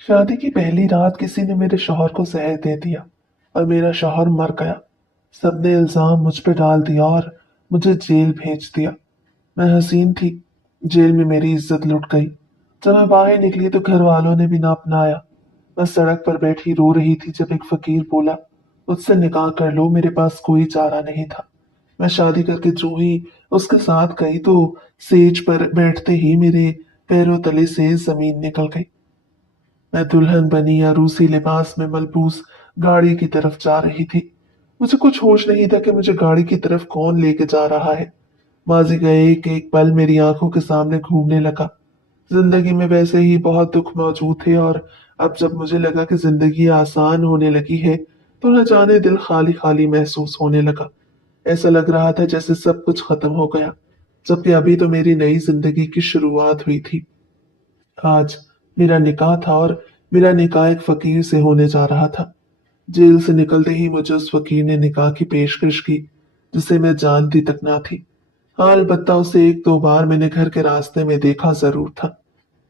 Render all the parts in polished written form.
शादी की पहली रात किसी ने मेरे शौहर को जहर दे दिया और मेरा शौहर मर गया। सबने इल्जाम मुझ पे डाल दिया और मुझे जेल भेज दिया। मैं हसीन थी। जेल में मेरी इज्जत लुट गई। जब मैं बाहर निकली तो घर वालों ने भी ना अपनाया। मैं सड़क पर बैठी रो रही थी जब एक फकीर बोला, मुझसे निकाह कर लो, मेरे पास कोई चारा नहीं था। मैं शादी करके जो ही उसके साथ गई तो सेज पर बैठते ही मेरे पैरों तले से जमीन निकल गई। मैं दुल्हन बनी अरूसी लिबास में मलबूस गाड़ी की तरफ जा रही थी। मुझे कुछ होश नहीं था कि मुझे गाड़ी की तरफ कौन लेके जा रहा है। माजी का एक एक पल मेरी आंखों के सामने घूमने लगा। जिंदगी में वैसे ही बहुत दुख मौजूद थे और अब जब मुझे लगा कि जिंदगी आसान होने लगी है तो न जाने दिल खाली खाली महसूस होने लगा। ऐसा लग रहा था जैसे सब कुछ खत्म हो गया, जबकि अभी तो मेरी नई जिंदगी की शुरुआत हुई थी। आज मेरा निकाह था और मेरा निकाह एक फकीर से होने जा रहा था। जेल से निकलते ही मुझे उस फकीर ने निकाह की पेशकश की जिसे मैं जानती तक ना थी। हाँ, अलबत्ता उसे एक दो बार मैंने घर के रास्ते में देखा जरूर था।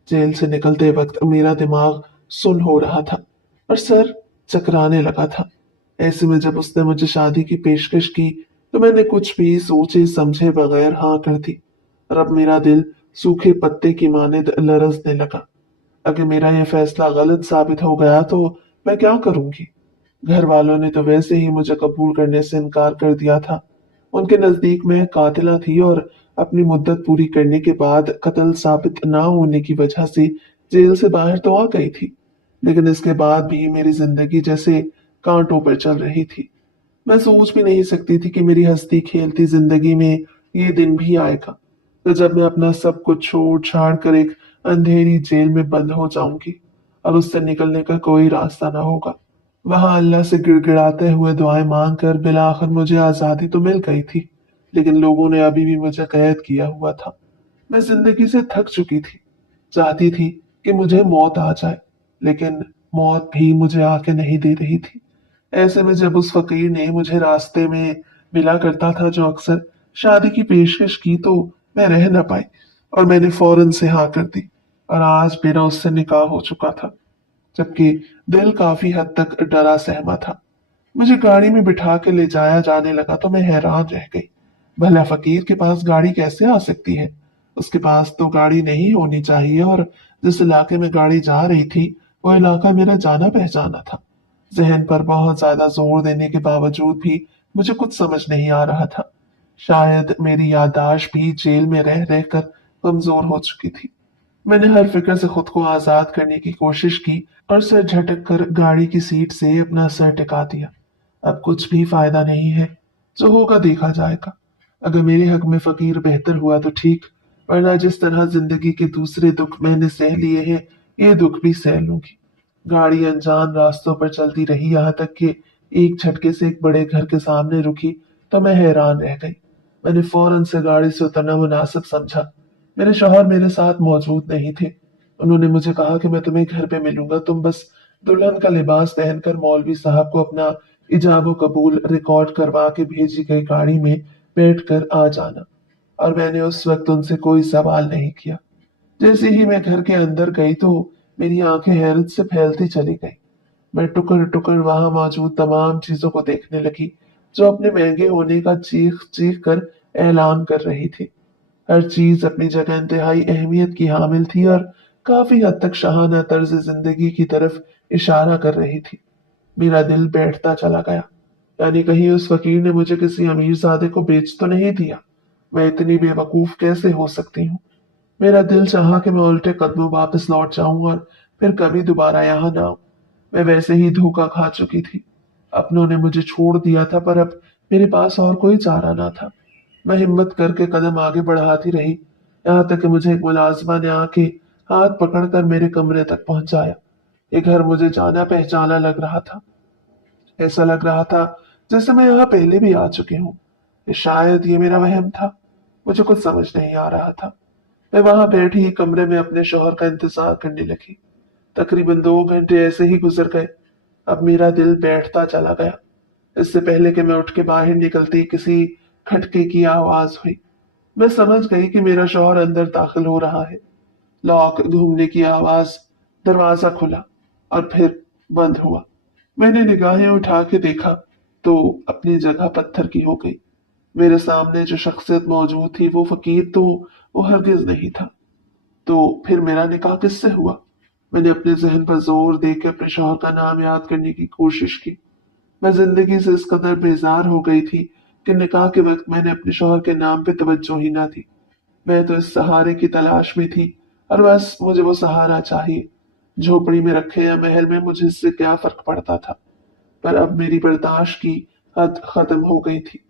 जेल से निकलते वक्त मेरा दिमाग सुन्न हो रहा था और सर चकराने लगा था। ऐसे में जब उसने मुझे शादी की पेशकश की तो मैंने कुछ भी सोचे समझे बगैर हाँ कर दी और अब मेरा दिल सूखे पत्ते की मानिंद लरजने लगा। अगर मेरा यह फैसला गलत साबित हो गया तो मैं क्या करूंगी? घर वालों ने तो वैसे ही मुझे कबूल करने से इनकार कर दिया था। उनके नजदीक मैं कातिला थी और अपनी मुद्दत पूरी करने के बाद कत्ल साबित ना होने की वजह से जेल से बाहर तो आ गई थी, लेकिन इसके बाद भी मेरी जिंदगी जैसे कांटों पर चल रही थी। मैं सोच भी नहीं सकती थी कि मेरी हंसती खेलती जिंदगी में ये दिन भी आएगा, तो जब मैं अपना सब कुछ छोड़ छाड़ कर एक अंधेरी जेल में बंद हो जाऊंगी और उससे निकलने का कोई रास्ता ना होगा। वहां अल्लाह से गिड़गिड़ाते हुए दुआएं मांग कर बिलाखिर मुझे आजादी तो मिल गई थी, लेकिन लोगों ने अभी भी मुझे कैद किया हुआ था। मैं जिंदगी से थक चुकी थी। चाहती थी कि मुझे मौत आ जाए, लेकिन मौत भी मुझे आके नहीं दे रही थी। ऐसे में जब उस फकीर ने मुझे रास्ते में मिला करता था जो अक्सर शादी की पेशकश की तो मैं रह न पाई और मैंने फौरन से हाँ कर दी और आज मेरा उससे निकाह हो चुका था, जबकि दिल काफी हद तक डरा सहमा था। मुझे गाड़ी में बिठा के ले जाया जाने लगा तो मैं हैरान रह गई। भला फकीर के पास गाड़ी कैसे आ सकती है? उसके पास तो गाड़ी नहीं होनी चाहिए और जिस इलाके में गाड़ी जा रही थी वो इलाका मेरा जाना पहचाना था। जहन पर बहुत ज्यादा जोर देने के बावजूद भी मुझे कुछ समझ नहीं आ रहा था। शायद मेरी याददाश्त भी जेल में रह रहकर कमजोर हो चुकी थी। मैंने हर फिक्र से खुद को आजाद करने की कोशिश की और सर झटक कर गाड़ी की सीट से अपना सर टिका दिया। अब कुछ भी फायदा नहीं है। जो होगा देखा जाएगा। अगर मेरे हक में फकीर बेहतर हुआ तो ठीक, वरना जिस तरह जिंदगी के दूसरे दुख मैंने सह लिए हैं ये दुख भी सह लूंगी। गाड़ी अनजान रास्तों पर चलती रही यहाँ तक कि एक झटके से एक बड़े घर के सामने रुकी तो मैं हैरान रह गई। मैंने फौरन से गाड़ी से उतरना मुनासिब समझा। मेरे शौहर मेरे साथ मौजूद नहीं थे। उन्होंने मुझे कहा कि मैं तुम्हें घर पे मिलूंगा, तुम बस दुल्हन का लिबास पहनकर मौलवी साहब को अपना इजाबो कबूल रिकॉर्ड करवा के भेजी गई गाड़ी में बैठ कर आ जाना। और मैंने उस वक्त उनसे कोई सवाल नहीं किया। जैसे ही मैं घर के अंदर गई तो मेरी आंखें हैरत से फैलती चली गई। मैं टुकर टुकर वहां मौजूद तमाम चीजों को देखने लगी जो अपने महंगे होने का चीख चीख कर ऐलान कर रही थी। हर चीज अपनी जगह इंतहाई अहमियत की हामिल थी और काफी हद तक शाहाना तर्ज जिंदगी की तरफ इशारा कर रही थी। मेरा दिल बैठता चला गया। यानी कहीं उस फकीर ने मुझे किसी अमीरजादे को बेच तो नहीं दिया? मैं इतनी बेवकूफ कैसे हो सकती हूँ? मेरा दिल चाहा कि मैं उल्टे कदमों वापस लौट जाऊं और फिर कभी दोबारा यहाँ ना आऊं। मैं वैसे ही धोखा खा चुकी थी। अपनों ने मुझे छोड़ दिया था पर अब मेरे पास और कोई चारा ना था। मैं हिम्मत करके कदम आगे बढ़ाती रही, यहाँ तक कि मुझे एक मुलाजिमा ने आके हाथ पकड़कर मेरे कमरे तक पहुंचाया। ये घर मुझे जाना पहचाना लग रहा था। ऐसा लग रहा था जैसे मैं यहाँ पहले भी आ चुकी हूँ। शायद ये मेरा वहम था। मुझे कुछ समझ नहीं आ रहा था। मैं वहां बैठी कमरे में अपने शौहर का इंतजार करने लगी। तकरीबन 2 घंटे ऐसे ही गुजर गए। अब मेरा दिल बैठता चला गया। इससे पहले कि मैं उठ के बाहर निकलती किसी खटके की आवाज हुई। मैं समझ गई कि मेरा शौहर अंदर दाखिल हो रहा है। लॉक घूमने की आवाज, दरवाजा खुला और फिर बंद हुआ। मैंने निगाहें उठा के देखा तो अपनी जगह पत्थर की हो गई। मेरे सामने जो शख्सियत मौजूद थी वो फकीर तो वो हरगिज नहीं था। तो फिर मेरा निकाह किससे हुआ? मैंने अपने जहन पर जोर दे के अपने शौहर का नाम याद करने की कोशिश की। मैं जिंदगी से इस कदर बेजार हो गई थी कि निकाह के वक्त मैंने अपने शौहर के नाम पे तवज्जो ही ना दी। मैं तो इस सहारे की तलाश में थी और बस मुझे वो सहारा चाहिए। झोपड़ी में रखे या महल में मुझे इससे क्या फर्क पड़ता था। पर अब मेरी बर्दाश्त की हद खत्म हो गई थी।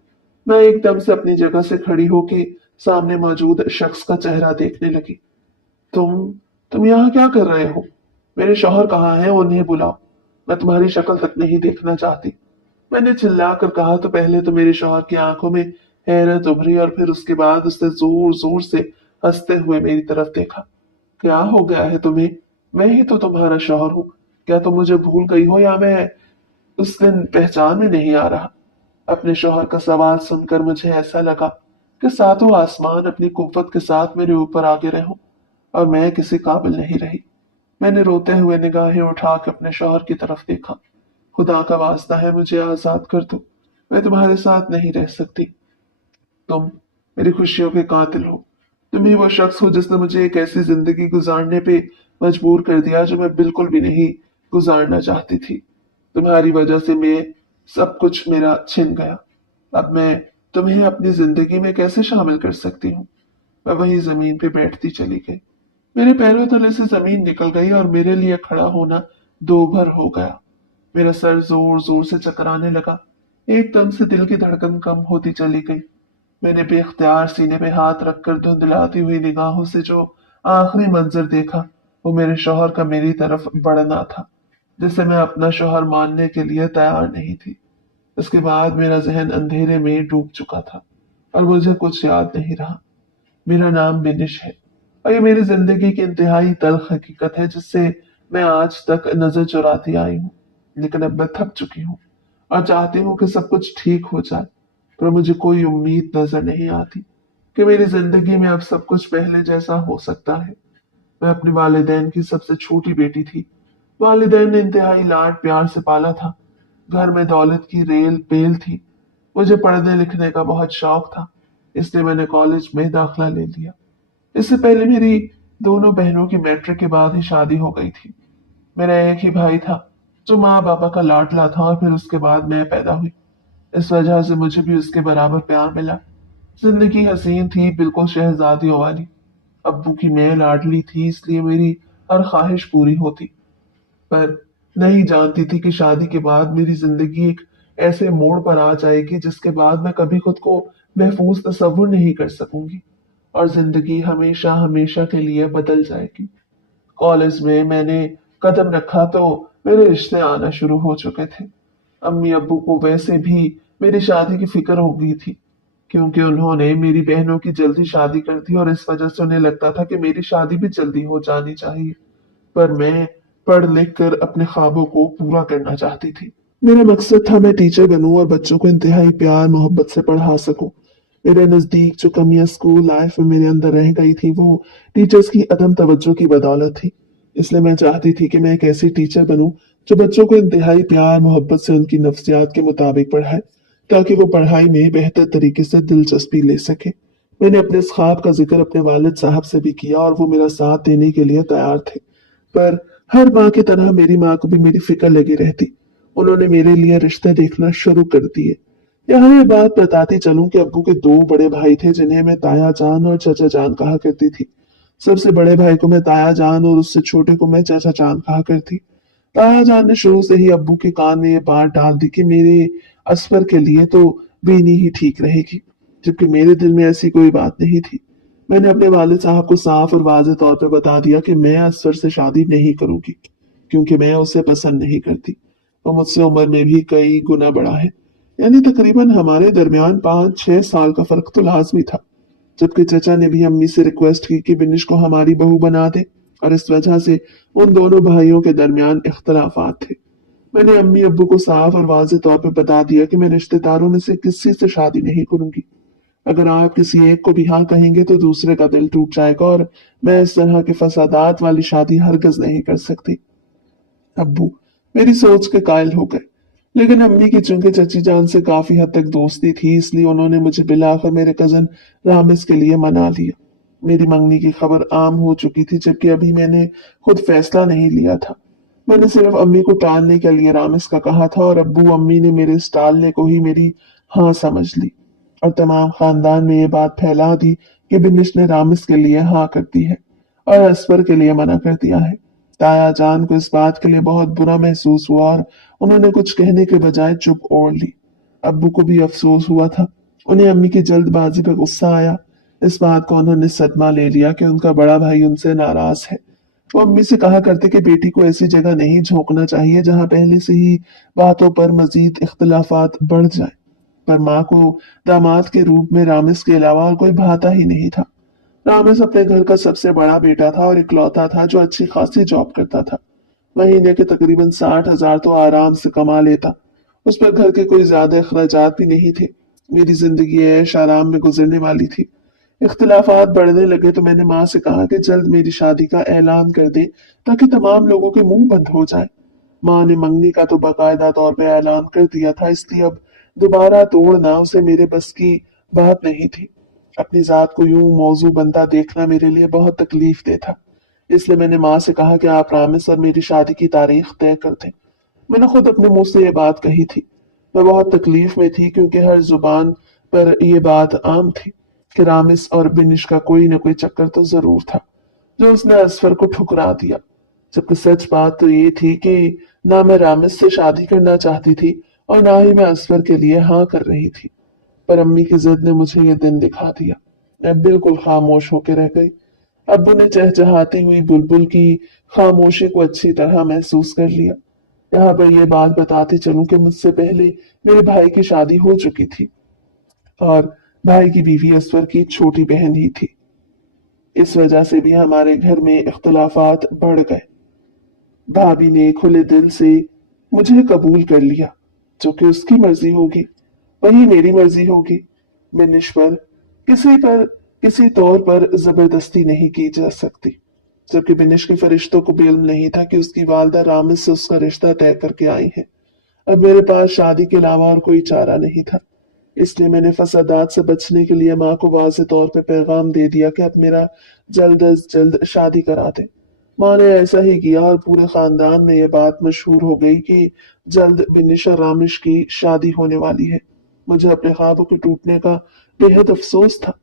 मैं एकदम से अपनी जगह से खड़ी होके सामने मौजूद शख्स का चेहरा देखने लगी। तुम तुम यहाँ क्या कर रहे हो? मेरे शौहर कहाँ हैं? उन्हें बुलाओ। मैं तुम्हारी शक्ल तक नहीं देखना चाहती। मैंने चिल्ला कर कहा तो पहले तो मेरे शौहर की आंखों में हैरत उभरी और फिर उसके बाद उसने जोर जोर से हंसते हुए मेरी तरफ देखा। क्या हो गया है तुम्हें? मैं ही तो तुम्हारा शौहर हूँ। क्या तुम मुझे भूल गई हो या मैं उस दिन पहचान में नहीं आ रहा? अपने शौहर का सवाल सुनकर मुझे ऐसा लगा कि सातों आसमान अपनी कुव्वत के साथ मेरे ऊपर आगे रहे और मैं किसी काबिल नहीं रही। मैंने रोते हुए निगाहें उठा के अपने शौहर की तरफ देखा। खुदा का वास्ता है, मुझे आजाद कर दो। मैं तुम्हारे साथ नहीं रह सकती। तुम मेरी खुशियों के कातिल हो। तुम ही वो शख्स हो जिसने मुझे एक ऐसी जिंदगी गुजारने पे मजबूर कर दिया जो मैं बिल्कुल भी नहीं गुजारना चाहती थी। तुम्हारी वजह से मैं सब कुछ मेरा छिन गया। अब मैं तुम्हें अपनी जिंदगी में कैसे शामिल कर सकती हूँ? मैं वही जमीन पे बैठती चली गई। मेरे पैरों तले से जमीन निकल गई और मेरे लिए खड़ा होना दो भर हो गया। मेरा सर जोर जोर से चकराने लगा। एकदम से दिल की धड़कन कम होती चली गई। मैंने बेख्तियार सीने पे हाथ रखकर धुंधलाती हुई निगाहों से जो आखिरी मंजर देखा वो मेरे शौहर का मेरी तरफ बढ़ना था, जिसे मैं अपना शौहर मानने के लिए तैयार नहीं थी। इसके बाद मेरा जहन अंधेरे में डूब चुका था और मुझे कुछ याद नहीं रहा। मेरा नाम बिनिश है और ये मेरी जिंदगी की इंतहाई तल्ख हकीकत है जिससे मैं आज तक नजर चुराती आई हूँ। लेकिन अब मैं थक चुकी हूँ और चाहती हूँ कि सब कुछ ठीक हो जाए, पर मुझे कोई उम्मीद नजर नहीं आती कि मेरी जिंदगी में अब सब कुछ पहले जैसा हो सकता है। मैं अपने वालिदैन की सबसे छोटी बेटी थी। वालिदैन ने इंतहाई लाड प्यार से पाला था। घर में दौलत की रेल पेल थी। मुझे पढ़ने लिखने का बहुत शौक था, इसलिए मैंने कॉलेज में दाखिला ले लिया। इससे पहले मेरी दोनों बहनों की मैट्रिक के बाद ही शादी हो गई थी। मेरा एक ही भाई था जो माँ बाबा का लाडला था और फिर उसके बाद मैं पैदा हुई। इस वजह से मुझे भी उसके बराबर प्यार मिला। जिंदगी हसीन थी, बिल्कुल शहजादियों वाली। अब्बू की मैं लाडली थी, इसलिए मेरी हर ख्वाहिश पूरी होती। पर नहीं जानती थी कि शादी के बाद मेरी जिंदगी एक ऐसे मोड़ पर आ जाएगी जिसके बाद मैं कभी खुद को महफूज तस्वुर नहीं कर सकूंगी और जिंदगी हमेशा हमेशा के लिए बदल जाएगी। कॉलेज में मैंने कदम रखा तो मेरे रिश्ते आना शुरू हो चुके थे। अम्मी अब्बू को वैसे भी मेरी शादी की फिक्र हो गई थी, क्योंकि उन्होंने मेरी बहनों की जल्दी शादी कर दी और इस वजह से उन्हें लगता था कि मेरी शादी भी जल्दी हो जानी चाहिए। पर मैं पढ़ लिख कर अपने ख्वाबों को पूरा करना चाहती थी। मेरा मकसद था मैं टीचर बनूं और बच्चों को इंतहाई प्यार मोहब्बत से पढ़ा सकूं। मेरे नजदीक जो कमियां स्कूल लाइफ में मेरे अंदर रह गई थी वो टीचर्स की अदम तवज्जो की बदौलत थी। इसलिए मैं चाहती थी कि मैं एक ऐसी टीचर बनूं जो बच्चों को इंतहाई प्यार मोहब्बत से उनकी नफ्सियात के मुताबिक पढ़ाए, ताकि वो पढ़ाई में बेहतर तरीके से दिलचस्पी ले सके। मैंने अपने इस ख्वाब का जिक्र अपने वालिद साहब से भी किया और वो मेरा साथ देने के लिए तैयार थे। पर हर माँ की तरह मेरी माँ को भी मेरी फिक्र लगी रहती। उन्होंने मेरे लिए रिश्ते देखना शुरू कर दिए। यहाँ ये बात बताती चलूं कि अब्बू के दो बड़े भाई थे जिन्हें मैं ताया जान और चाचा जान कहा करती थी। सबसे बड़े भाई को मैं ताया जान और उससे छोटे को मैं चाचा जान कहा करती। ताया जान ने शुरू से ही अब्बू के कान में ये बात डाल दी कि मेरे असफर के लिए तो बीनी ही ठीक रहेगी, जबकि मेरे दिल में ऐसी कोई बात नहीं थी। मैंने अपने वालिद साहब को साफ और वाज़ेह तौर पे बता दिया कि मैं असफर से शादी नहीं करूंगी, क्योंकि मैं उसे पसंद नहीं करती। वो मुझसे उम्र में भी कई गुना बड़ा है, यानी तकरीबन हमारे दरमियान 5-6 साल का फर्क तो लाजमी था। जबकि चचा ने भी अम्मी से रिक्वेस्ट की कि बिनिश को हमारी बहू बना दे और इस वजह से उन दोनों भाइयों के दरमियान इख्तलाफात थे। मैंने अम्मी अब्बू को साफ और वाज़ेह तौर पे बता दिया कि मैं रिश्तेदारों में से किसी से शादी नहीं करूंगी। अगर आप किसी एक को भी हाँ कहेंगे तो दूसरे का दिल टूट जाएगा और मैं इस तरह के फसादात वाली शादी हरगिज नहीं कर सकती। अब्बू मेरी सोच के कायल हो गए, लेकिन अम्मी की चूंकि चची जान से काफी हद तक दोस्ती थी, इसलिए उन्होंने मुझे बिलाकर मेरे कजन रामिस के लिए मना लिया। मेरी मंगनी की खबर आम हो चुकी थी, जबकि अभी मैंने खुद फैसला नहीं लिया था। मैंने सिर्फ अम्मी को टालने के लिए रामिस का कहा था और अब्बू अम्मी ने मेरे इस टालने को ही मेरी हाँ समझ ली और तमाम खानदान में ये बात फैला दी कि बिनिश ने रामिस के लिए हाँ कर दी है और असफर के लिए मना कर दिया है। ताया जान को इस बात के लिए बहुत बुरा महसूस हुआ और उन्होंने कुछ कहने के बजाय चुप ओढ़ ली। अब्बू को भी अफसोस हुआ था। उन्हें अम्मी की जल्दबाजी पर गुस्सा आया। इस बात को उन्होंने सदमा ले लिया कि उनका बड़ा भाई उनसे नाराज है। वो अम्मी से कहा करते कि बेटी को ऐसी जगह नहीं झोंकना चाहिए जहां पहले से ही बातों पर मजीद इख्तलाफात बढ़ जाए। पर माँ को दामाद के रूप में रामिस के अलावा और कोई भाता ही नहीं था। रामिस अपने घर का सबसे बड़ा बेटा था और इकलौता था जो अच्छी खासी जॉब करता था। महीने के तकरीबन 60,000 तो आराम से कमा लेता। उस पर घर के कोई ज्यादा अखराजात भी नहीं थे। मेरी जिंदगी ऐश आराम में गुजरने वाली थी। इख्तिलाफात बढ़ने लगे तो मैंने माँ से कहा कि जल्द मेरी शादी का ऐलान कर दे ताकि तमाम लोगों के मुंह बंद हो जाए। माँ ने मंगनी का तो बाकायदा तौर पे ऐलान कर दिया था, इसलिए अब दोबारा तोड़ना उसे मेरे बस की बात नहीं थी। अपनी जात को यूं मौजू बनता देखना मेरे लिए बहुत तकलीफ दे था। इसलिए मैंने माँ से कहा कि आप रामिस और मेरी शादी की तारीख तय कर दें। मैंने खुद अपने मुंह से ये बात कही थी। मैं बहुत तकलीफ में थी क्योंकि हर जुबान पर यह बात आम थी कि रामिस और बिनिश का कोई न कोई चक्कर तो जरूर था, जो उसने असफर को ठुकरा दिया। जबकि सच बात तो ये थी कि ना मैं रामिस से शादी करना चाहती थी और ना ही मैं असफर के लिए हाँ कर रही थी। पर अम्मी की जिद ने मुझे ये दिन दिखा दिया। मैं बिल्कुल खामोश होकर रह गई। अब्बू ने चहचहाती हुई बुलबुल की खामोशी को अच्छी तरह महसूस कर लिया। यहाँ पर यह बात बताते चलूं कि मुझसे पहले मेरे भाई की शादी हो चुकी थी और भाई की बीवी असवर की छोटी बहन ही थी। इस वजह से भी हमारे घर में इख्तलाफात बढ़ गए। भाभी ने खुले दिल से मुझे कबूल कर लिया। जो कि उसकी मर्जी होगी वही मेरी मर्जी होगी। बिनिश पर किसी तौर पर जबरदस्ती नहीं की जा सकती। जबकि बिनिश के फरिश्तों को भी इल्म नहीं था कि उसकी वालदा रामिस से उसका रिश्ता तय करके आई है। अब मेरे पास शादी के अलावा और कोई चारा नहीं था। इसलिए मैंने फसादात से बचने के लिए माँ को वाज़ेह तौर पे पैगाम दे दिया कि अब मेरा जल्द अज जल्द शादी करा दे। माँ ने ऐसा ही किया और पूरे खानदान में यह बात मशहूर हो गई कि जल्द बिनिश और रामिश की शादी होने वाली है। मुझे अपने ख्वाबों के टूटने का बेहद अफसोस था।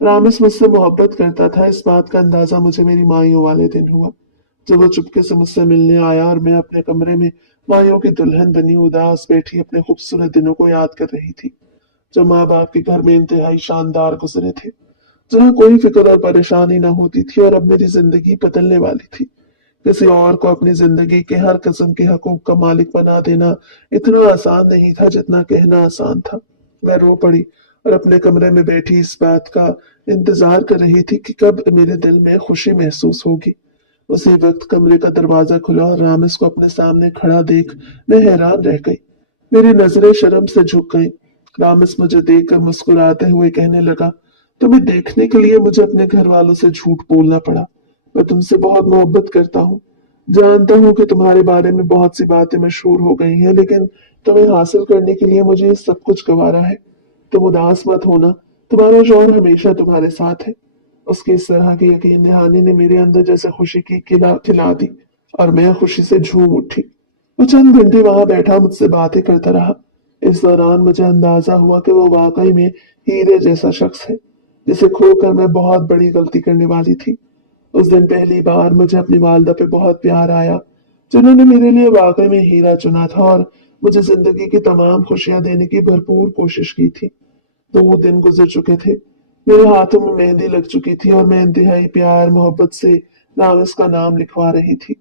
रामिस मुझसे मोहब्बत करता था, इस बात का अंदाजा मुझे मेरी माइयों वाले दिन हुआ, जब वो चुपके से मुझसे मिलने आया और मैं अपने कमरे में माइयों की दुल्हन बनी उदास बैठी अपने खूबसूरत दिनों को याद कर रही थी, जो माँ बाप के घर में इंतहाई शानदार गुजरे थे, जहाँ कोई फिक्र और परेशानी न होती थी। और अब मेरी जिंदगी बदलने वाली थी। किसी और को अपनी जिंदगी के हर किस्म के हकूक का मालिक बना देना इतना आसान नहीं था जितना कहना आसान था। मैं रो पड़ी और अपने कमरे में बैठी इस बात का इंतजार कर रही थी कि कब मेरे दिल में खुशी महसूस होगी। उसी वक्त कमरे का दरवाजा खुला और रामिस को अपने सामने खड़ा देख मैं हैरान रह गई। मेरी नजरें शर्म से झुक गईं। रामिस मुझे देखकर मुस्कुराते हुए कहने लगा, तुम्हें देखने के लिए मुझे अपने घर वालों से झूठ बोलना पड़ा। मैं तुमसे बहुत मोहब्बत करता हूँ। जानता हूँ कि तुम्हारे बारे में बहुत सी बातें मशहूर हो गई हैं, लेकिन तुम्हें हासिल करने के लिए मुझे ये सब कुछ गंवारा है। तुम उदास मत होना, तुम्हारा शौहर हमेशा तुम्हारे साथ है। उसके इस तरह की यकीन दहानी ने मेरे अंदर जैसे खुशी की किला खिला दी और मैं खुशी से झूम उठी। वो चंद घंटे वहां बैठा मुझसे बातें करता रहा। इस दौरान मुझे अंदाजा हुआ कि वो वाकई में हीरे जैसा शख्स है, जिसे खोकर मैं बहुत बड़ी गलती करने वाली थी। उस दिन पहली बार मुझे अपनी वालदा पे बहुत प्यार आया, जिन्होंने मेरे लिए वाकई में हीरा चुना था और मुझे जिंदगी की तमाम खुशियां देने की भरपूर कोशिश की थी। 2 दिन गुजर चुके थे। मेरे हाथों में मेहंदी लग चुकी थी और मैं इंतहाई प्यार मोहब्बत से नाविस का नाम लिखवा रही थी।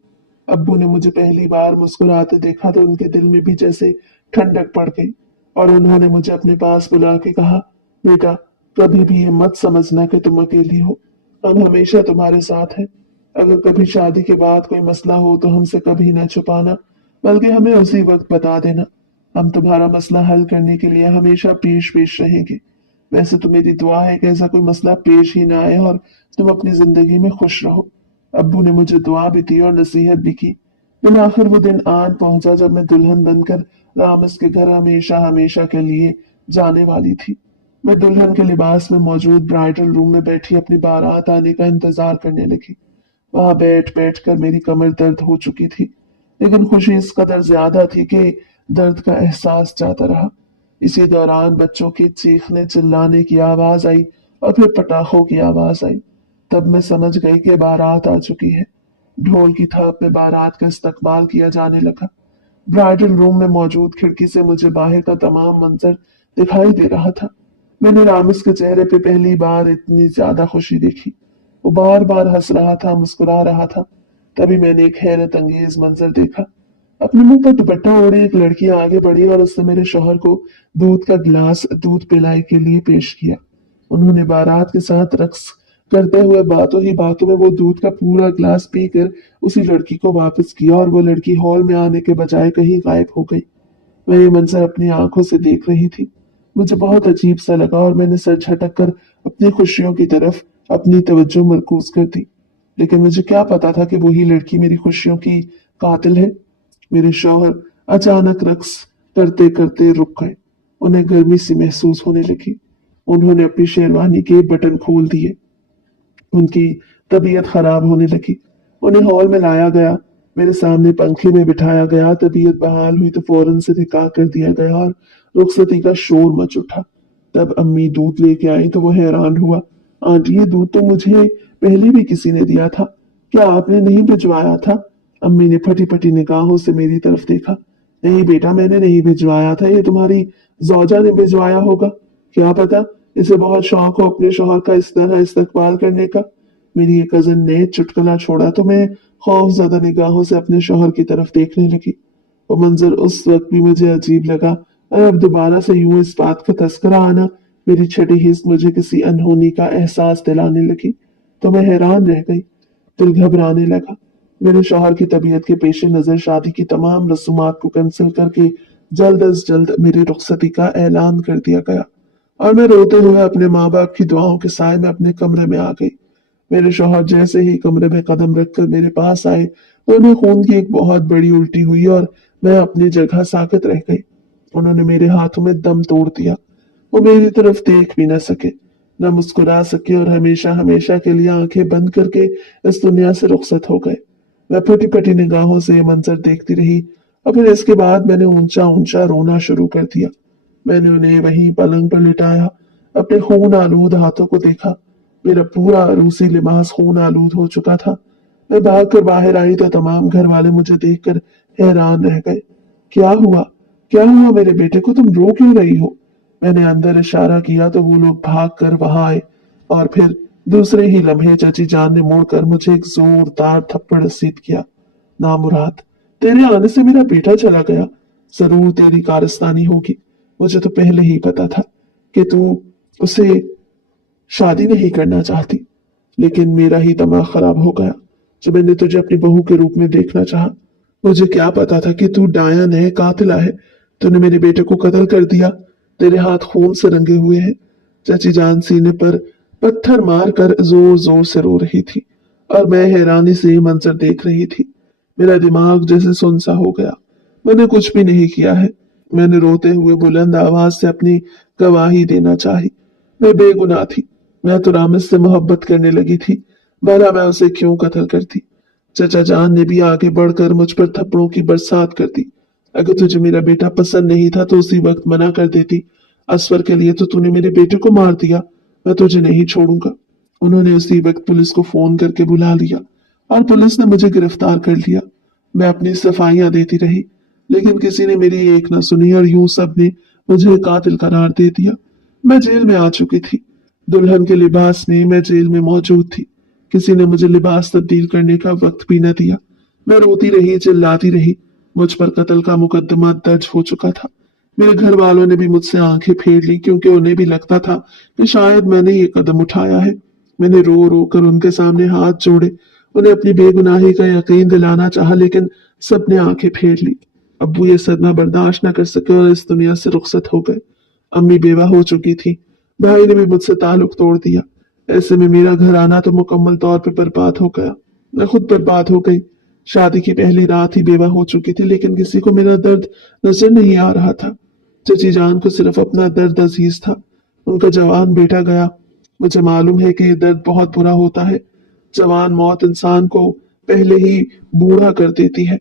अब्बू ने मुझे पहली बार मुस्कुराते देखा तो उनके दिल में भी जैसे ठंडक पड़ गई और उन्होंने मुझे अपने पास बुला के कहा, बेटा, कभी भी ये मत समझना कि तुम अकेली हो। हम हमेशा तुम्हारे साथ हैं। अगर कभी शादी के बाद कोई मसला हो तो हमसे कभी न छुपाना, बल्कि हमें उसी वक्त बता देना। हम तुम्हारा मसला हल करने के लिए हमेशा पेश पेश रहेंगे। वैसे तो मेरी दुआ है कि ऐसा कोई मसला पेश ही ना आए और तुम अपनी जिंदगी में खुश रहो। अब्बू ने मुझे दुआ भी दी और नसीहत भी की। लेकिन आखिर वो दिन आन पहुंचा जब मैं दुल्हन बनकर रामस के घर हमेशा हमेशा के लिए जाने वाली थी। मैं दुल्हन के लिबास में मौजूद ब्राइडल रूम में बैठी अपनी बारात आने का इंतजार करने लगी। वहां बैठ बैठ कर मेरी कमर दर्द हो चुकी थी, लेकिन खुशी इस कदर ज्यादा थी कि दर्द का एहसास जाता रहा। इसी दौरान बच्चों की चीखने चिल्लाने की आवाज आई और फिर पटाखों की आवाज आई। तब मैं समझ गई कि बारात आ चुकी है। ढोल की थाप में बारात का इस्तकबाल किया जाने लगा। ब्राइडल रूम में मौजूद खिड़की से मुझे बाहर का तमाम मंजर दिखाई दे रहा था। मैंने रामिस के चेहरे पे पहली बार इतनी ज्यादा खुशी देखी। वो बार बार हंस रहा था, मुस्कुरा रहा था। तभी मैंने एक हैरत अंगेज मंजर देखा। अपने मुंह पर दुपट्टा ओढ़े एक लड़की आगे बढ़ी और उसने मेरे शौहर को दूध का गिलास दूध पिलाई के लिए पेश किया। उन्होंने बारात के साथ रक्स करते हुए बातों ही बातों में वो दूध का पूरा गिलास पीकर उसी लड़की को वापस किया और वो लड़की हॉल में आने के बजाय कहीं गायब हो गई। मैं ये मंजर अपनी आंखों से देख रही थी। मुझे बहुत अजीब सा लगा और मैंने सर झटक कर अपनी खुशियों की तरफ अपनी तवज्जो मरकूज कर दी। लेकिन मुझे क्या पता था कि वही लड़की मेरी खुशियों की कातिल है। मेरे शौहर अचानक रक्स करते करते रुक गए। उन्हें गर्मी सी महसूस होने लगी। उन्होंने अपनी शेरवानी के बटन खोल दिए। उनकी तबीयत खराब होने लगी। उन्हें हॉल में लाया गया, मेरे सामने पंखे में बिठाया गया। तबीयत बहाल हुई तो फौरन से निकाह कर दिया गया और रुखसती का शोर मच उठा। तब अम्मी दूध लेके आई तो वो हैरान हुआ। आंटी, ये दूध तो मुझे पहले भी किसी ने दिया था, क्या आपने नहीं भिजवाया था? अम्मी ने फटी फटी निगाहों से मेरी तरफ देखा। नहीं बेटा, मैंने नहीं भिजवाया था, ये तुम्हारी जौजा ने भिजवाया होगा। क्या पता, इसे बहुत शौक हो अपने शौहर का इस तरह इस्तकबाल करने का। मेरी एक कजन ने चुटकुला छोड़ा तो मैं खौफजदा निगाहों से अपने शौहर की तरफ देखने लगी। वो मंजर उस वक्त भी मुझे अजीब लगा और अब दोबारा से यूं इस बात का तस्करा आना मेरी छठी हिस्स मुझे किसी अनहोनी का एहसास दिलाने लगी तो मैं हैरान रह गई। दिल घबराने लगा। मेरे शौहर की तबीयत के पेश नजर शादी की तमाम रसूमात को कैंसिल करके जल्द अज जल्द मेरी रुखसती का ऐलान कर दिया गया और मैं रोते हुए अपने माँ बाप की दुआओं के साए में अपने कमरे में आ गई। मेरे शौहर जैसे ही कमरे में कदम रखकर मेरे पास आए तो उन्हें खून की एक बहुत बड़ी उल्टी हुई और मैं अपनी जगह साकत रह गई। उन्होंने मेरे हाथों में दम तोड़ दिया। वो मेरी तरफ देख भी न सके, न मुस्कुरा सके और हमेशा हमेशा के लिए आंखें बंद करके इस दुनिया से रुखसत हो गए। मैं फटी फटी निगाहों से ये मंजर देखती रही और फिर इसके बाद मैंने ऊंचा ऊंचा रोना शुरू कर दिया। मैंने उन्हें वहीं पलंग पर लिटाया, अपने खून आलूद हाथों को देखा। मेरा पूरा रूसी लिबास खून आलूद हो चुका था। मैं भाग कर बाहर आई तो तमाम घर वाले मुझे देखकर हैरान रह गए। क्या हुआ, क्या हुआ मेरे बेटे को, तुम रो क्यों रही हो? मैंने अंदर इशारा किया तो वो लोग भाग कर वहां आए और फिर दूसरे ही लम्हे चाची जान ने मुड़कर मुझे एक जोरदार थप्पड़ रसीद किया। नामुराद, तेरे आने से मेरा बेटा चला गया। जरूर तेरी कारस्तानी होगी। मुझे तो पहले ही पता था कि तू उसे शादी नहीं करना चाहती, लेकिन मेरा ही दिमाग खराब हो गया जब मैंने तुझे अपनी बहू के रूप में देखना चाहा। मुझे क्या पता था कि तू डायन है, कातिला है। तूने मेरे बेटे को कत्ल कर दिया। तेरे हाथ खून से रंगे हुए हैं। चाची जान सीने पर पत्थर मार कर जोर जोर से रो रही थी और मैं हैरानी से ये मंजर देख रही थी। मेरा दिमाग जैसे सुन सा हो गया। मैंने कुछ भी नहीं किया है। मैंने रोते हुए बुलंद आवाज से अपनी गवाही देना चाही। मैं बेगुनाह थी। मैं तो रामिस से मोहब्बत करने लगी थी। भला मैं उसे क्यों कत्ल करती? चचा जान ने भी आगे बढ़कर मुझ पर थप्पड़ों की बरसात कर दी। अगर तुझे मेरा बेटा पसंद नहीं था तो उसी वक्त मना कर देती। असवर के लिए तो तूने मेरे बेटे को मार दिया। मैं तुझे नहीं छोड़ूंगा। उन्होंने उसी वक्त पुलिस को फोन करके बुला लिया और पुलिस ने मुझे गिरफ्तार कर लिया। मैं अपनी सफाइयां देती रही, लेकिन किसी ने मेरी एक न सुनी और यूं सब ने मुझे कातिल करार दे दिया। मैं जेल में आ चुकी थी। दुल्हन के लिबास में मैं जेल में मौजूद थी। किसी ने मुझे लिबास तब्दील करने का वक्त भी न दिया। मैं रोती रही, चिल्लाती रही। मुझ पर कत्ल का मुकदमा दर्ज हो चुका था। मेरे घर वालों ने भी मुझसे आंखें फेर ली क्योंकि उन्हें भी लगता था कि शायद मैंने ये कदम उठाया है। मैंने रो रो कर उनके सामने हाथ जोड़े, उन्हें अपनी बेगुनाही का यकीन दिलाना चाहा, लेकिन सबने आंखें फेर ली। अब्बू ये सदमा बर्दाश्त न कर सके और इस दुनिया से रुखसत हो गए। अम्मी बेवा हो चुकी थी। भाई ने भी मुझसे ताल्लुक तोड़ दिया। ऐसे में मेरा घर आना तो मुकम्मल तौर पर बर्बाद हो गया। मैं खुद बर्बाद हो गई। शादी की पहली रात ही बेवा हो चुकी थी, लेकिन किसी को मेरा दर्द नजर नहीं आ रहा था। चची जान को सिर्फ अपना दर्द अजीज था। उनका जवान बेटा गया। मुझे मालूम है कि ये दर्द बहुत बुरा होता है। जवान मौत इंसान को पहले ही बूढ़ा कर देती है,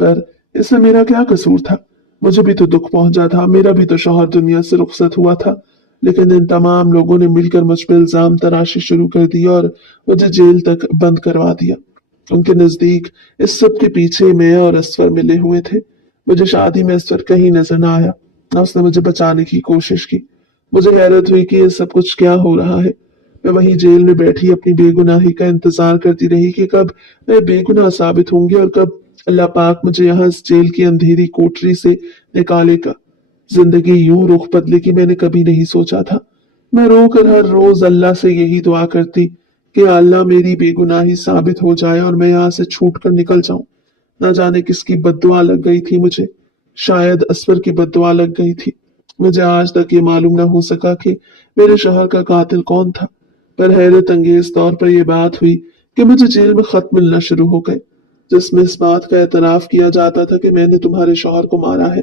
पर इसमें मेरा क्या कसूर था? मुझे भी तो दुख पहुंचा था, मेरा भी तो शौहर दुनिया से रुखसत हुआ था। लेकिन इन तमाम लोगों ने मिलकर मुझ पर इल्जाम तराशी शुरू कर दी और मुझे जेल तक बंद करवा दिया। उनके नजदीक इस सब के पीछे मैं और असफर मिले हुए थे। मुझे शादी में असफर कहीं नजर न आया, न उसने मुझे बचाने की कोशिश की। मुझे हैरत हुई कि ये सब कुछ क्या हो रहा है। मैं वहीं जेल में बैठी अपनी बेगुनाही का इंतजार करती रही कि कब मैं बेगुनाह साबित होंगी और कब अल्लाह पाक मुझे यहाँ इस जेल की अंधेरी कोठरी से निकालेगा। जिंदगी यूं रुख बदले की मैंने कभी नहीं सोचा था। मैं रोकर हर रोज अल्लाह से यही दुआ करती कि अल्लाह मेरी बेगुनाही साबित हो जाए और मैं यहाँ से छूट कर निकल जाऊं। न जाने किसकी बद्दुआ लग गई थी मुझे। शायद असफर की बद्दुआ लग गई थी। मुझे आज तक ये मालूम न हो सका कि मेरे शौहर का कातिल कौन था, पर हैरत अंगेज तौर पर यह बात हुई कि मुझे जेल में खत मिलना शुरू हो गए, जिसमें इस बात का एतराफ किया जाता था कि मैंने तुम्हारे शौहर को मारा है।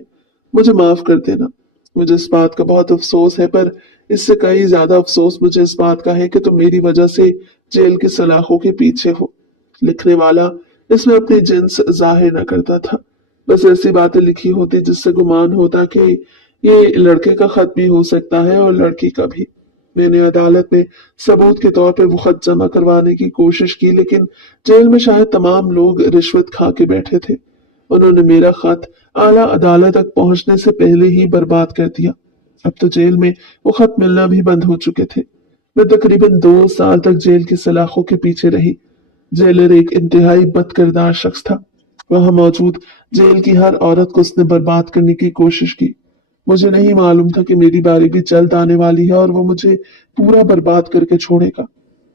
मुझे माफ कर देना। मुझे इस बात का बहुत अफसोस है, पर इससे कई ज्यादा अफसोस मुझे इस बात का है कि तुम मेरी वजह से जेल की सलाखों के पीछे हो। लिखने वाला इसमें अपनी जिन्स जाहिर न करता था, बस ऐसी बातें लिखी होती जिससे गुमान होता कि ये लड़के का खत भी हो सकता है और लड़की का भी। मैंने अदालत में सबूत के तौर पर वो खत जमा करवाने की कोशिश की, लेकिन जेल में शायद तमाम लोग रिश्वत खा के बैठे थे। उन्होंने मेरा खत आला अदालत तक पहुंचने से पहले ही बर्बाद कर दिया। अब तो जेल में वो खत मिलना भी बंद हो चुके थे। मैं तकरीबन 2 साल तक जेल की सलाखों के पीछे रही। जेलर एक इंतहाई बदकिरदार शख्स था। वहां मौजूद जेल की हर औरत को उसने बर्बाद करने की कोशिश की। मुझे नहीं मालूम था कि मेरी बारी भी जल्द आने वाली है और वो मुझे पूरा बर्बाद करके छोड़ेगा।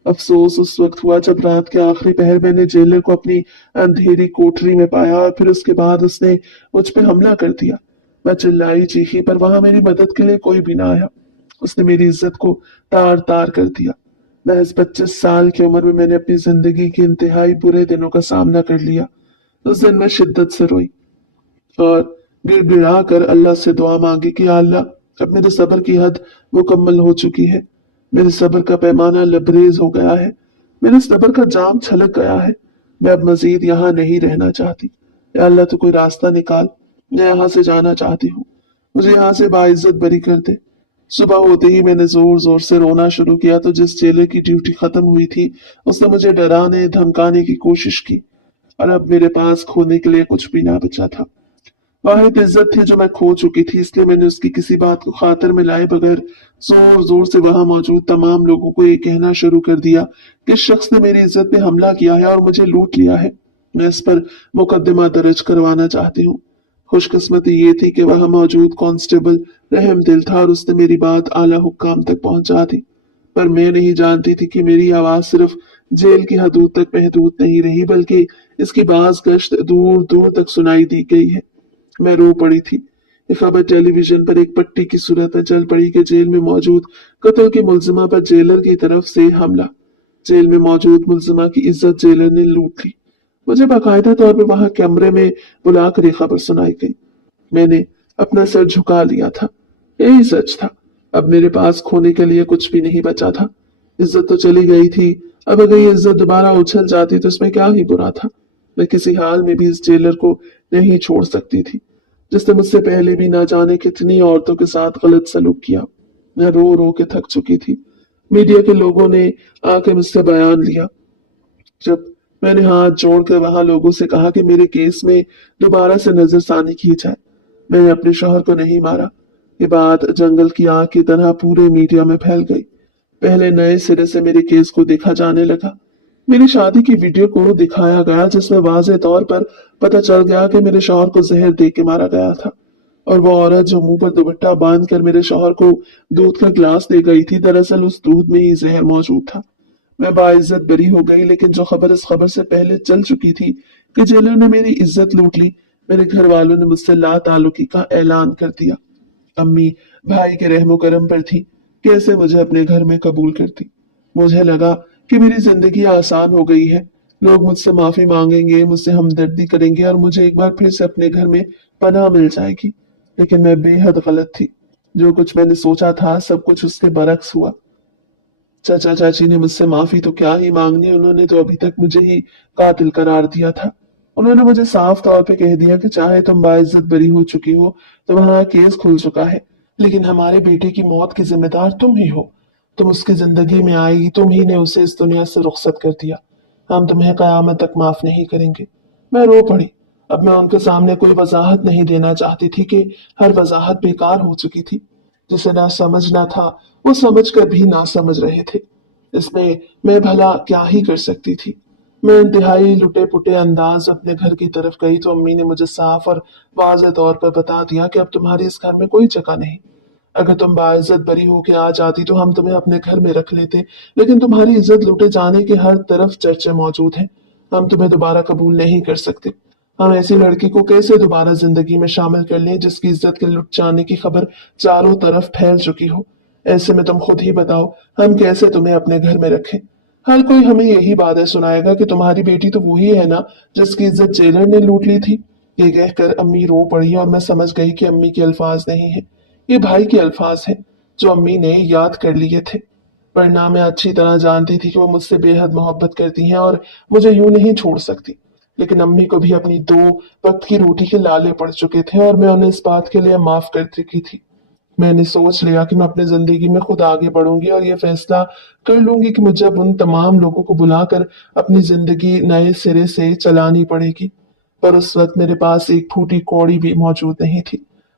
अफसोस उस वक्त हुआ जब रात के आखिरी पहर मैंने जेलर को अपनी अंधेरी कोठरी में पाया और फिर उसके बाद उसने मुझ पे हमला कर दिया। मैं चिल्लाई चीखी, पर वहां मेरी मदद के लिए कोई भी ना आया। उसने मेरी इज्जत को तार तार कर दिया। महज 25 साल की उम्र में मैंने अपनी जिंदगी के इंतहाई बुरे दिनों का सामना कर लिया। उस दिन मैं शिद्दत से रोई और गिड़गिड़ा कर अल्लाह से दुआ मांगी कि अल्लाह, अब मेरे सब्र की हद मुकम्मल हो चुकी है। मेरे सब्र का पैमाना लबरेज हो गया है। मेरे सब्र का जाम छलक गया है। मैं अब मजीद यहाँ नहीं रहना चाहती। या अल्लाह, तो कोई रास्ता निकाल। मैं यहाँ से जाना चाहती हूँ। मुझे यहाँ से बाइज्जत बरी कर दे। सुबह होते ही मैंने जोर जोर से रोना शुरू किया तो जिस जेलर की ड्यूटी खत्म हुई थी उसने मुझे डराने धमकाने की कोशिश की, और अब मेरे पास खोने के लिए कुछ भी ना बचा था। वाहिद इज्जत थी जो मैं खो चुकी थी, इसलिए मैंने उसकी किसी बात को खातिर में लाए बगैर जोर जोर से वहां मौजूद तमाम लोगों को ये कहना शुरू कर दिया कि इस शख्स ने मेरी इज्जत पे हमला किया है और मुझे लूट लिया है। मैं इस पर मुकदमा दर्ज करवाना चाहती हूँ। खुशकिस्मती ये थी कि वहां मौजूद कांस्टेबल रहम दिल था और उसने मेरी बात आला हुक्काम तक पहुंचा दी। पर मैं नहीं जानती थी कि मेरी आवाज सिर्फ जेल की हदूद तक महदूद नहीं रही, बल्कि इसकी बाज गश्त दूर दूर तक सुनाई दी गई है। मैं रो पड़ी थी। ये खबर टेलीविजन पर एक पट्टी की सूरत में चल पड़ी कि जेल में मौजूद कत्ल की मुलजिमा पर जेलर की तरफ से हमला। जेल में मौजूद मुलजिमा की इज्जत जेलर ने लूट ली। मुझे बाकायदा तौर पर वहां कैमरे में बुलाकर ये खबर सुनाई गई। मैंने अपना सर झुका लिया था। यही सच था। अब मेरे पास खोने के लिए कुछ भी नहीं बचा था। इज्जत तो चली गई थी। अब अगर ये इज्जत दोबारा उछल जाती तो इसमें क्या ही बुरा था। मैं किसी हाल में भी इस जेलर को नहीं छोड़ सकती थी, जिसने मुझसे पहले भी ना जाने कितनी औरतों के साथ गलत सलूक किया। मैं रो रो के थक चुकी थी। मीडिया के लोगों ने आके मुझसे बयान लिया। जब मैंने हाथ जोड़कर वहां लोगों से कहा कि मेरे केस में दोबारा से नजरसानी की जाए, मैंने अपने शौहर को नहीं मारा, ये बात जंगल की आग की तरह पूरे मीडिया में फैल गई। पहले नए सिरे से मेरे केस को देखा जाने लगा। मेरी शादी की वीडियो को दिखाया गया जिसमें वाज़ेह तौर पर पता चल गया कि मेरे शौहर को जहर दे के मारा गया था, और वो औरत जो मुंह पर दुपट्टा बांधकर मेरे शौहर को दूध का गिलास दे गई थी, दरअसल उस दूध में ही जहर मौजूद था। मैं बाइज्जत बरी हो गई, लेकिन जो खबर इस खबर से पहले चल चुकी थी कि जेलर ने मेरी इज्जत लूट ली, मेरे घर वालों ने मुझसे ला ताल्लुकी का ऐलान कर दिया। अम्मी भाई के रहमो करम पर थी, कैसे मुझे अपने घर में कबूल करती। मुझे लगा कि मेरी जिंदगी आसान हो गई है। लोग मुझसे माफी मांगेंगे, मुझसे हमदर्दी करेंगे और मुझे एक बार फिर से अपने घर में पनाह मिल जाएगी। लेकिन मैं बेहद गलत थी। जो कुछ मैंने सोचा था सब कुछ उसके बरक्स हुआ। चाचा चाची ने मुझसे माफी तो क्या ही मांगनी, उन्होंने तो अभी तक मुझे ही कातिल करार दिया था। उन्होंने मुझे साफ तौर पे कह दिया कि चाहे तुम बाइज्जत बरी हो चुकी हो, तुम्हारा केस खुल चुका है, लेकिन हमारे बेटे की मौत की जिम्मेदार तुम ही हो। तुम उसकी जिंदगी में आई, तुम ही ने उसे इस दुनिया से रुखसत कर दिया। हम तुम्हें कयामत तक माफ नहीं करेंगे। मैं रो पड़ी। अब मैं उनके सामने कोई वजाहत नहीं देना चाहती थी कि हर वजाहत बेकार हो चुकी थी। जिसे ना समझना था वो समझ कर भी ना समझ रहे थे। इसमें मैं भला क्या ही कर सकती थी। मैं इंतहाई लुटे पुटे अंदाज अपने घर की तरफ गई तो अम्मी ने मुझे साफ और वाज़ेह तौर पर बता दिया कि अब तुम्हारी इस घर में कोई जगह नहीं। अगर तुम बाइज्जत बरी होके आ जाती तो हम तुम्हें अपने घर में रख लेते, लेकिन तुम्हारी इज्जत लुटे जाने के हर तरफ चर्चे मौजूद हैं। हम तुम्हें दोबारा कबूल नहीं कर सकते। हम ऐसी लड़की को कैसे दोबारा जिंदगी में शामिल कर लें जिसकी इज्जत के लुट जाने की खबर चारों तरफ फैल चुकी हो। ऐसे में तुम खुद ही बताओ, हम कैसे तुम्हें अपने घर में रखें। हर कोई हमें यही बातें सुनाएगा कि तुम्हारी बेटी तो वही है ना जिसकी इज्जत जेलर ने लूट ली थी। ये कहकर अम्मी रो पड़ी और मैं समझ गई कि अम्मी के अल्फाज नहीं है, ये भाई के अल्फाज हैं जो अम्मी ने याद कर लिए थे। वरना मैं अच्छी तरह जानती थी कि वो मुझसे बेहद मोहब्बत करती हैं और मुझे यूं नहीं छोड़ सकती। लेकिन अम्मी को भी अपनी 2 वक्त की रोटी के लाले पड़ चुके थे और मैं उन्हें इस बात के लिए माफ कर चुकी थी। मैंने सोच लिया कि मैं अपनी जिंदगी में खुद आगे बढ़ूंगी और ये फैसला कर लूंगी कि मुझे अब उन तमाम लोगों को बुलाकर अपनी जिंदगी नए सिरे से चलानी पड़ेगी। पर उस वक्त मेरे पास एक फूटी कौड़ी भी मौजूद नहीं थी।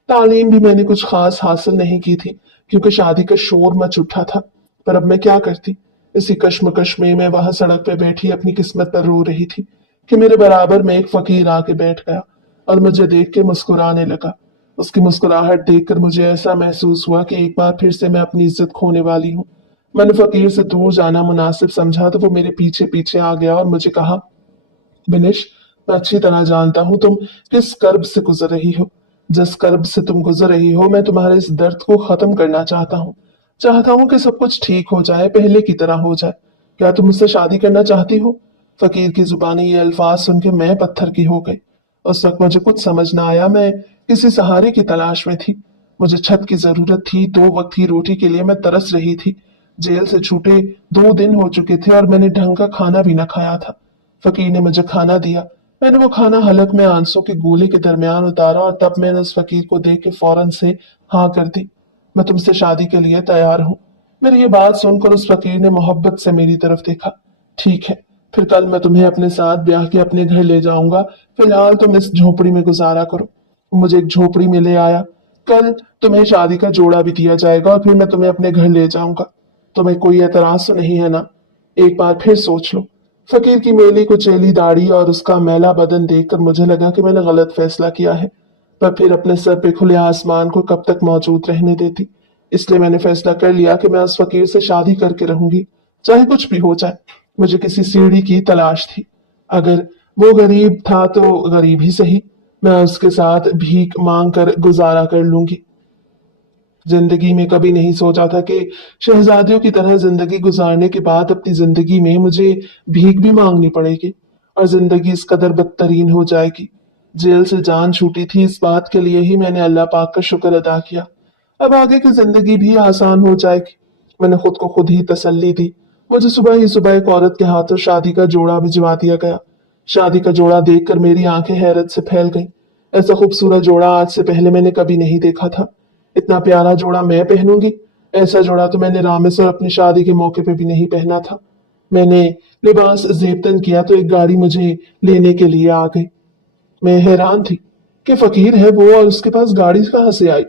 तालीम भी मैंने कुछ खास हासिल नहीं की थी क्योंकि शादी का शोर मच उठा था। पर अब मैं क्या करती। इसी कश्मकश में मैं वहां सड़क पे बैठी अपनी किस्मत पर रो रही थी कि मेरे बराबर में एक फकीर आके बैठ गया और मुझे देख के मुस्कुराने लगा। उसकी मुस्कुराहट देखकर मुझे ऐसा महसूस हुआ कि एक बार फिर से मैं अपनी इज्जत खोने वाली हूँ। मैंने फकीर से दूर जाना मुनासिब समझा तो वो मेरे पीछे पीछे आ गया और मुझे कहा, बिनिश, मैं अच्छी तरह जानता हूँ तुम किस कर्ब से गुजर रही हो। जिस कर्ब से तुम गुजर रही हो मैं तुम्हारे इस दर्द को खत्म करना चाहता हूँ। चाहता हूँ कि सब कुछ ठीक हो जाए, पहले की तरह हो जाए। क्या तुम मुझसे शादी करना चाहती हो? फकीर की जुबानी ये अल्फाज सुन के मैं पत्थर की हो गई। उस वक्त मुझे कुछ समझ ना आया। मैं किसी सहारे की तलाश में थी। मुझे छत की जरूरत थी। 2 वक्त की रोटी के लिए मैं तरस रही थी। जेल से छूटे 2 दिन हो चुके थे और मैंने ढंग का खाना भी ना खाया था। फकीर ने मुझे खाना दिया। मैंने वो खाना हलक में आंसू के गोले के दरमियान उतारा और तब मैंने उस फकीर को देख के फौरन से हाँ कर दी। मैं तुमसे शादी के लिए तैयार हूँ। मेरी ये बात सुनकर उस फकीर ने मोहब्बत से मेरी तरफ देखा। ठीक है, फिर कल मैं तुम्हें अपने साथ ब्याह के अपने घर ले जाऊंगा। फिलहाल तुम इस झोपड़ी में गुजारा करो। मुझे एक झोपड़ी में ले आया। कल तुम्हें शादी का जोड़ा भी दिया जाएगा और फिर मैं तुम्हें अपने घर ले जाऊंगा। तुम्हें कोई एतराज तो नहीं है ना? एक बार फिर सोच लो। फकीर की मेली कुचेली दाढ़ी और उसका मैला बदन देखकर मुझे लगा कि मैंने गलत फैसला किया है। पर फिर अपने सर पे खुले आसमान को कब तक मौजूद रहने देती। इसलिए मैंने फैसला कर लिया कि मैं उस फकीर से शादी करके रहूंगी, चाहे कुछ भी हो जाए। मुझे किसी सीढ़ी की तलाश थी। अगर वो गरीब था तो गरीब ही सही, मैं उसके साथ भीख मांग कर गुजारा कर लूंगी। जिंदगी में कभी नहीं सोचा था कि शहजादियों की तरह जिंदगी गुजारने के बाद अपनी जिंदगी में मुझे भीख भी मांगनी पड़ेगी और जिंदगी इस कदर बदतरीन हो जाएगी। जेल से जान छूटी थी, इस बात के लिए ही मैंने अल्लाह पाक का शुक्र अदा किया। अब आगे की जिंदगी भी आसान हो जाएगी। मैंने खुद को खुद ही तसल्ली दी। मुझे सुबह ही सुबह एक औरत के हाथों शादी का जोड़ा भिजवा दिया गया। शादी का जोड़ा देखकर मेरी आंखें हैरत से फैल गईं। ऐसा खूबसूरत जोड़ा आज से पहले मैंने कभी नहीं देखा था। इतना प्यारा जोड़ा मैं पहनूंगी? ऐसा जोड़ा तो मैंने रामेश्वर अपनी शादी के मौके पे भी नहीं पहना था। मैंने लिबास जेबतन किया तो एक गाड़ी मुझे लेने के लिए आ गई। मैं हैरान थी कि फकीर है वो और उसके पास गाड़ी कहाँ से आई।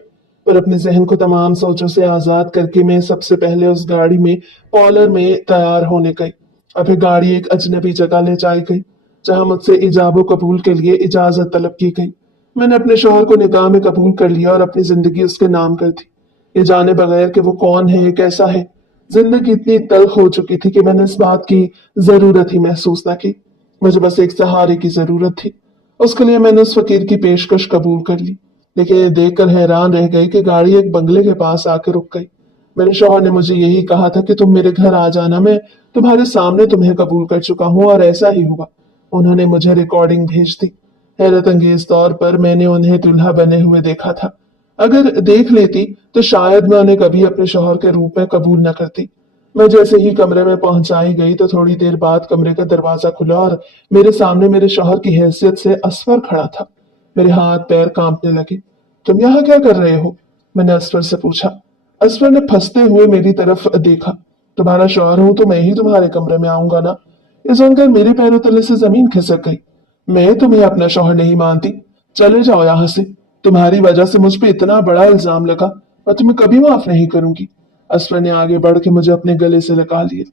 पर अपने जहन को तमाम सोचों से आजाद करके मैं सबसे पहले उस गाड़ी में पॉलर में तैयार होने गई। और फिर गाड़ी एक अजनबी जगह ले जाई गई जहां मुझसे इजाबो कबूल के लिए इजाजत तलब की गई। मैंने अपने शोहर को निकाह में कबूल कर लिया और अपनी जिंदगी उसके नाम कर दी, ये जाने बगैर कि वो कौन है, कैसा है। जिंदगी इतनी तल्ख हो चुकी थी कि मैंने इस बात की जरूरत ही महसूस न की। मुझे बस एक सहारे की जरूरत थी। उसके लिए मैंने उस फकीर की पेशकश कबूल कर ली, लेकिन ये देखकर हैरान रह गई कि गाड़ी एक बंगले के पास आकर रुक गई। मेरे शौहर ने मुझे यही कहा था कि तुम मेरे घर आ जाना, मैं तुम्हारे सामने तुम्हें कबूल कर चुका हूँ और ऐसा ही हुआ। उन्होंने मुझे रिकॉर्डिंग भेज दी। हैरत अंगेज तौर पर मैंने उन्हें दूल्हा बने हुए देखा था। अगर देख लेती तो शायद मैं उन्हें कभी अपने शौहर के रूप में कबूल न करती। मैं जैसे ही कमरे में पहुंचाई गई तो थोड़ी देर बाद कमरे का दरवाजा खुला और मेरे सामने मेरे शौहर की हैसियत से असफर खड़ा था। मेरे हाथ पैर कांपने लगे। तुम यहाँ क्या कर रहे हो? मैंने असफर से पूछा। असफर ने फंसते हुए मेरी तरफ देखा। तुम्हारा शौहर हूं तो मैं ही तुम्हारे कमरे में आऊंगा ना। ये सुनकर मेरे पैरों तले से जमीन खिसक गई। मैं तुम्हें अपना शौहर नहीं मानती। चले जाओ यहाँ से। तुम्हारी वजह से मुझ पे इतना बड़ा इल्जाम लगा। मैं तुम्हें कभी माफ नहीं करूंगी। असफर ने आगे बढ़ के मुझे अपने गले से लगा लिया।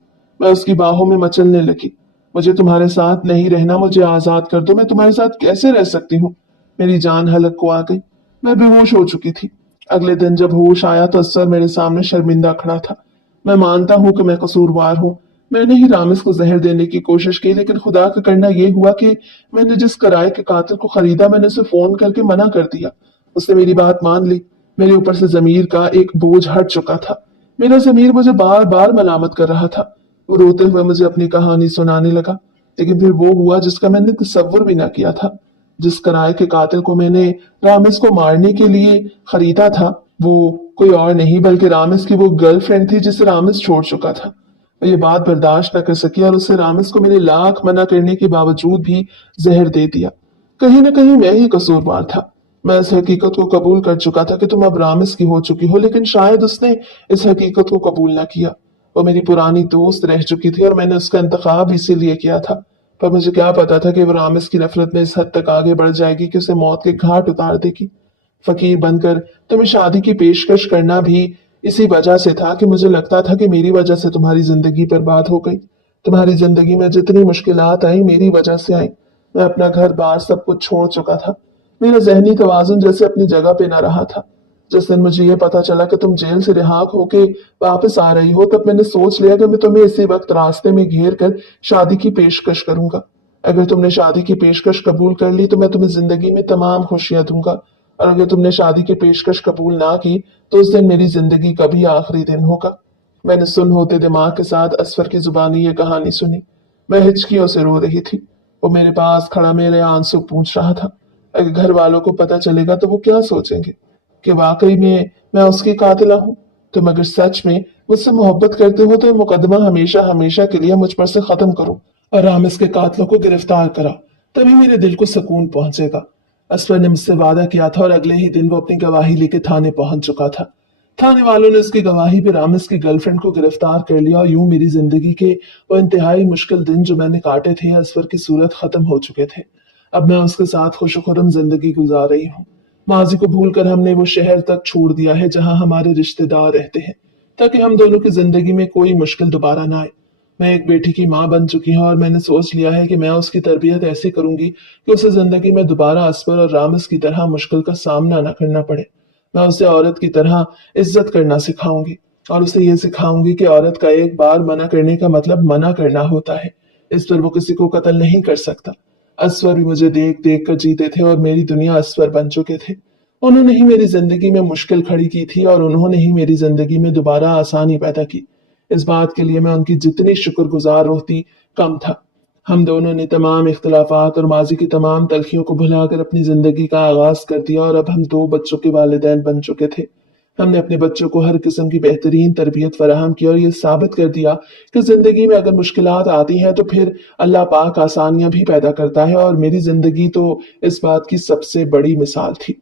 मैं उसकी बाहों में मचलने लगी। मुझे तुम्हारे साथ नहीं रहना, मुझे आजाद कर दो। मैं तुम्हारे साथ कैसे रह सकती हूँ? मेरी जान हलक को आ गई। मैं बेहोश हो चुकी थी। अगले दिन जब होश आया तो असफर मेरे सामने शर्मिंदा खड़ा था। मैं मानता हूँ कि मैं कसूरवार हूँ। मैंने ही रामिस को जहर देने की कोशिश की, लेकिन खुदा का करना यह हुआ कि मैंने जिस किराए के कातिल को खरीदा मैंने उसे फोन करके मना कर दिया। उसने मेरी बात मान ली। मेरे ऊपर से जमीर का एक बोझ हट चुका था। मेरा जमीर मुझे बार बार मलामत कर रहा था। वो रोते हुए मुझे अपनी कहानी सुनाने लगा। लेकिन फिर वो हुआ जिसका मैंने तसव्वुर भी ना किया था। जिस किराए के कातिल को मैंने रामिस को मारने के लिए खरीदा था वो कोई और नहीं बल्कि रामिस की वो गर्लफ्रेंड थी जिसे रामिस छोड़ चुका था। मैं ये बात बर्दाश्त न कर सकी और उससे रामिस को मेरे लाख मना करने के बावजूद भी जहर दे दिया। कहीं न कहीं मैं ही कसूरवार था। मैं इस हकीकत को कबूल कर चुका था कि तुम अब रामिस की हो चुकी हो, लेकिन शायद उसने इस हकीकत को कबूल न किया। वो मेरी पुरानी दोस्त रह चुकी थी और मैंने उसका इंतखाब इसीलिए किया था। पर मुझे क्या पता था कि वो रामिस की नफरत में इस हद तक आगे बढ़ जाएगी कि उसे मौत के घाट उतार देगी। फकीर बनकर तुम्हें शादी की पेशकश करना भी इसी वजह से था कि मुझे लगता था कि मेरी वजह से तुम्हारी जिंदगी बर्बाद हो गई। तुम्हारी जिंदगी में जितनी मुश्किलात आई मेरी वजह से आई। मैं अपना घर बार सब कुछ छोड़ चुका था। मेरा जहनी तवाजुन जैसे अपनी जगह पे ना रहा था। जिस दिन मुझे ये पता चला कि तुम जेल से रिहा होके वापस आ रही हो तब मैंने सोच लिया कि मैं तुम्हें इसी वक्त रास्ते में घेर कर शादी की पेशकश करूंगा। अगर तुमने शादी की पेशकश कबूल कर ली तो मैं तुम्हें जिंदगी में तमाम खुशियां दूंगा, और अगर तुमने शादी की पेशकश कबूल ना की तो उस दिन मेरी जिंदगी का भी आखिरी दिन होगा। मैंने सुन होते दिमाग के साथ असफर की जुबानी ये कहानी सुनी। मैं हिचकियों से रो रही थी। वो मेरे पास खड़ा मेरे आंसू पूछ रहा था। अगर घर वालों को पता चलेगा तो वो क्या सोचेंगे कि वाकई में मैं उसकी कातिला हूँ। तुम अगर सच में मुझसे मोहब्बत करते हो तो ये मुकदमा हमेशा हमेशा के लिए मुझ पर से खत्म करो और रामिस के कातलों को गिरफ्तार करा। तभी मेरे दिल को सुकून पहुंचेगा। असफर ने मुझसे वादा किया था और अगले ही दिन वो अपनी गवाही लेके थाने पहुंच चुका था। थाने वालों ने उसकी गवाही पे रामिस की गर्लफ्रेंड को गिरफ्तार कर लिया और यूं मेरी जिंदगी के वो इंतहाई मुश्किल दिन जो मैंने काटे थे असफर की सूरत खत्म हो चुके थे। अब मैं उसके साथ खुशखुरम जिंदगी गुजार रही हूँ। माजी को भूलकर हमने वो शहर तक छोड़ दिया है जहां हमारे रिश्तेदार रहते हैं, ताकि हम दोनों की जिंदगी में कोई मुश्किल दोबारा ना आए। मैं एक बेटी की माँ बन चुकी हूँ और मैंने सोच लिया है कि मैं उसकी तरबियत ऐसी करूंगी कि उसे जिंदगी में दोबारा असफर और रामिस की तरह मुश्किल का सामना ना करना पड़े। मैं उसे औरत की तरह इज्जत करना सिखाऊंगी और उसे ये सिखाऊंगी कि औरत का एक बार मना करने का मतलब मना करना होता है। इस पर वो किसी को कत्ल नहीं कर सकता। असफर भी मुझे देख देख कर जीते थे और मेरी दुनिया असफर बन चुके थे। उन्होंने ही मेरी जिंदगी में मुश्किल खड़ी की थी और उन्होंने ही मेरी जिंदगी में दोबारा आसानी पैदा की। इस बात के लिए मैं उनकी जितनी शुक्रगुजार होती कम था। हम दोनों ने तमाम इख्तलाफात और माजी की तमाम तलखियों को भुलाकर अपनी जिंदगी का आगाज कर दिया और अब हम दो बच्चों के वालिदैन बन चुके थे। हमने अपने बच्चों को हर किस्म की बेहतरीन तरबियत फराहम की और ये साबित कर दिया कि जिंदगी में अगर मुश्किलात आती हैं तो फिर अल्लाह पाक आसानियां भी पैदा करता है, और मेरी जिंदगी तो इस बात की सबसे बड़ी मिसाल थी।